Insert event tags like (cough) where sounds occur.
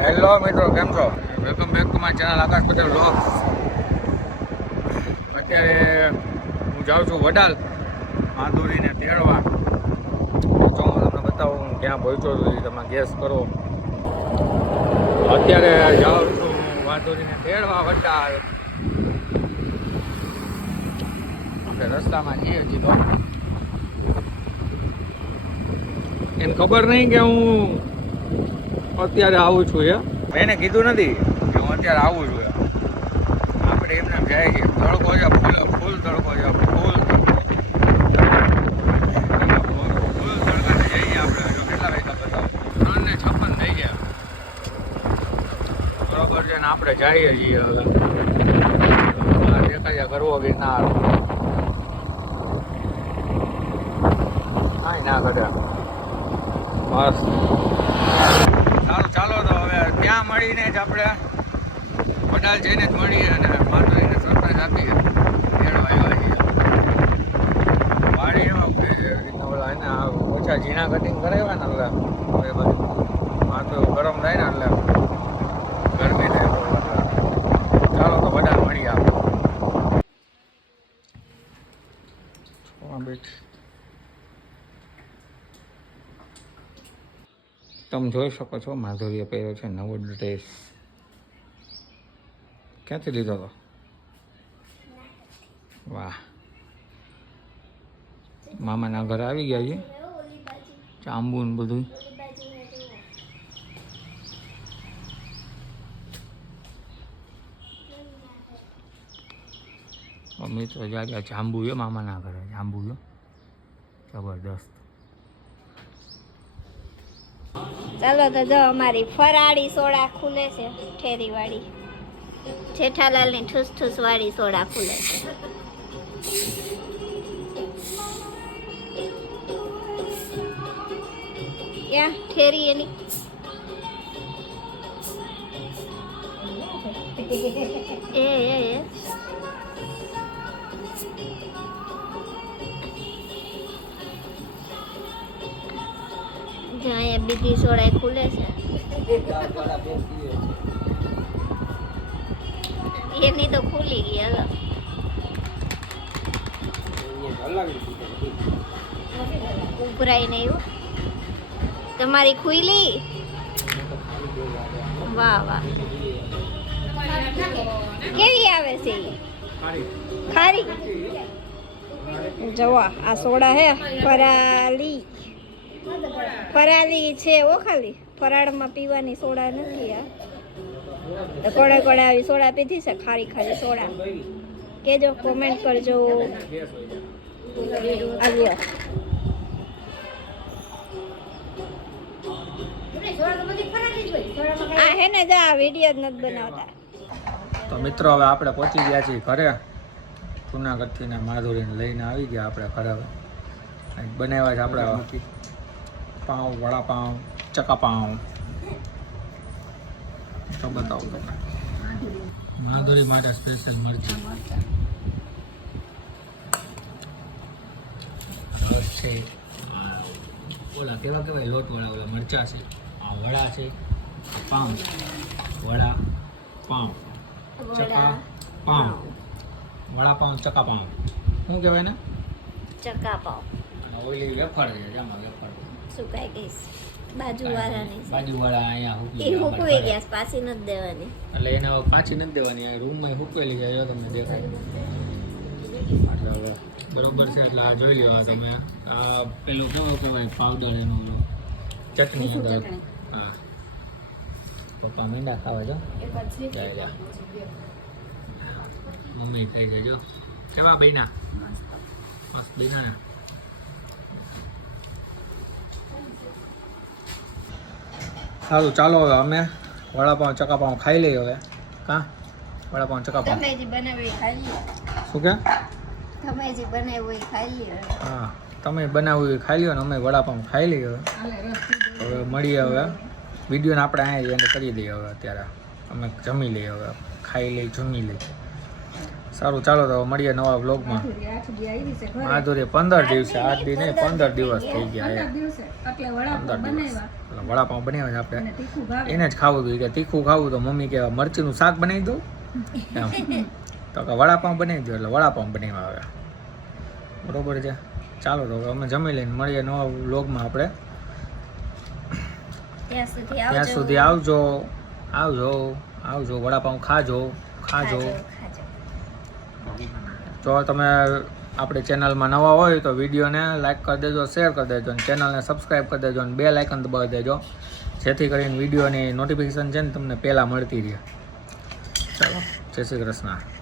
Hello મિત્રો, કેમ છો? Welcome back to my channel Akash Patel vlog અત્યારે હું જાઉં છું વડાલ માધુરીને તેડવા. જો હું તમને બતાવું હું ક્યાં પહોંચ્યો છું તમે ગેસ કરો. અત્યારે જાઉં છું માધુરીને તેડવા વડાલ. રસ્તામાં છીએ હજી તો. એને ખબર નહીં કે હું અત્યારે આવું છું એ એને કીધું નથી કે હું અત્યારે આવું છું. આપણે એમને એમ જાય કે તડકો છે, ફૂલ ફૂલ તડકો છે, ફૂલ આપણે જઈએ છીએ હવે. દેખાય કરવો ગિરનાર કાંઈ ના કરે. મસ્ત સારું ચાલો તો હવે ત્યાં મળીને જ આપણે વડાલ જઈને જ મળીએ અને માતાજીને સરપ્રાઈઝ આપીએ તેડવા આવ્યા છીએ વાડી એમાં કે ઓલા એને આ ઓછા ઝીણા કટિંગ કરાવ્યા ને એટલે હવે બધું માથું એવું ગરમ થાય ને એટલે ગરમી થાય બહુ એટલે ચાલો તો વડાલ મળીએ આપણે છોકરા બેઠ તમે જોઈ શકો છો માધુરીએ પહેર્યો છે નવો ડ્રેસ ક્યાંથી લીધો હતો? વાહ. મામાના ઘરે આવી ગયા છે ચાંબુ ને બધું તો જાય જાંબુ છે મામાના ઘરે જાંબુ છે જબરદસ્ત. ચાલો તો જો અમારી ફરાળી સોડા ખુલે છે ઠેરી વાળી જેઠાલાલની ઠૂસ ઠૂસ વાળી સોડા ખુલે છે. ક્યાં ઠેરી એની. (laughs) એ એ. એ જો અહીંયા બીજી સોડા ખુલે છે. એની તો ખુલી ગઈ હલો ઉભરાય નહીં એવું. તમારી ખુલી વાહ વાહ. કેવી આવે છે? ખારી? જવા આ સોડા હે, ફરાલી. ફરાલી છે ઓ ખાલી. ફરાળમાં પીવાની સોડા નથી આ. તો કોડે આવી સોડા પીધી છે? ખારી ખારી સોડા. કેજો કોમેન્ટ કરજો. આવ્યો આ હે ને, જા વીડિયો જ નથી બનાવતા. તો મિત્રો, હવે આપણે પહોંચી ગયા છીએ ઘરે. જુનાગઢથી ને માધુરીને લઈને આવી ગયા આપણે ઘરે બનાવ્યા છે આપણે. પાઉં વડાપાઉં ચકાપાઉં તો બતાવું તમને. માધુરી માટે સ્પેશિયલ મરચી. રસ છે. ઓલા કેવા કેવાય લોટવાળા ઓલા મરચા છે. આ વડા છે પાઉં વડા પાઉં. ચકા પાઉં. વડાપાઉં ચકા પાઉં. શું કહેવાય ને ચકા પાઉં. ઓલી વેફર છે જેમાં વેફર સુકાઈ ગઈ બાજુવાળાની બાજુવાળા અહીંયા હુકવી એ હુકવી ગયા પાછી નથી દેવાની. એટલે એને પાછી નથી દેવાની આ રૂમમાં હુકવેલી છે જો તમને દેખાય. બરોબર છે એટલે આ જોઈ લેવા તમે. આ પેલું કેવું કહેવાય પાવડર એનો ચટણી અંદર. હા. પપ્પા મીંડા ખાવા જો. મમ્મી ખાઈ જજો. કેવા બૈના મસ્ત. બૈના ને? સારું ચાલો હવે અમે વડાપાઉં ચકાપાઉં ખાઈ લઈએ હવે. હા વડાપાઉં ચકાપાઉં. તમે જે બનાવી ખાઈ લ્યો. શું કે? તમે જે બનાવ્યું એ ખાઈ લ્યો. હા તમે બનાવ્યું એ ખાઈ લ્યો ને અમે વડાપાઉં ખાઈ લઈએ હવે. હવે મળીએ હવે. વિડીયોને આપણે અહીંયા એને કરી દઈએ હવે અત્યારે. અમે જમી લઈએ હવે. ખાઈ લઈ જમી લઈએ. સારું ચાલો તો મળીએ નવા બ્લોગમાં માધુરી પંદર દિવસે આઠ દી નહીં પંદર દિવસ થઈ ગયા પંદર દિવસ એટલે વડાપાઉં બનાવ્યા. છે આપણે. એને જ ખાવું હતું કે તીખું ખાવું તો મમ્મી કે મરચીનું શાક બનાવી દઉં. એમ. (laughs) તો કે વડાપાઉં બનાવી દો એટલે વડાપાઉં બનાવ્યા આવે બરોબર છે. ચાલો તો અમે જમી લઈને મળીએ નવા બ્લોગમાં આપણે. ત્યાં સુધી આવજો. આવજો. આવજો. વડાપાઉં ખાજો ખાજો. જો તમે આપણી ચેનલમાં નવા હોય તો વિડીયોને લાઇક કરી દેજો શેર કરી દેજો અને ચેનલને સબસ્ક્રાઈબ કરી દેજો અને બે લાઇકન દબાવી દેજો. જેથી કરીને વિડીયોની નોટિફિકેશન છે ને તમને પહેલાં મળતી રહે. ચાલો, જય શ્રી કૃષ્ણ.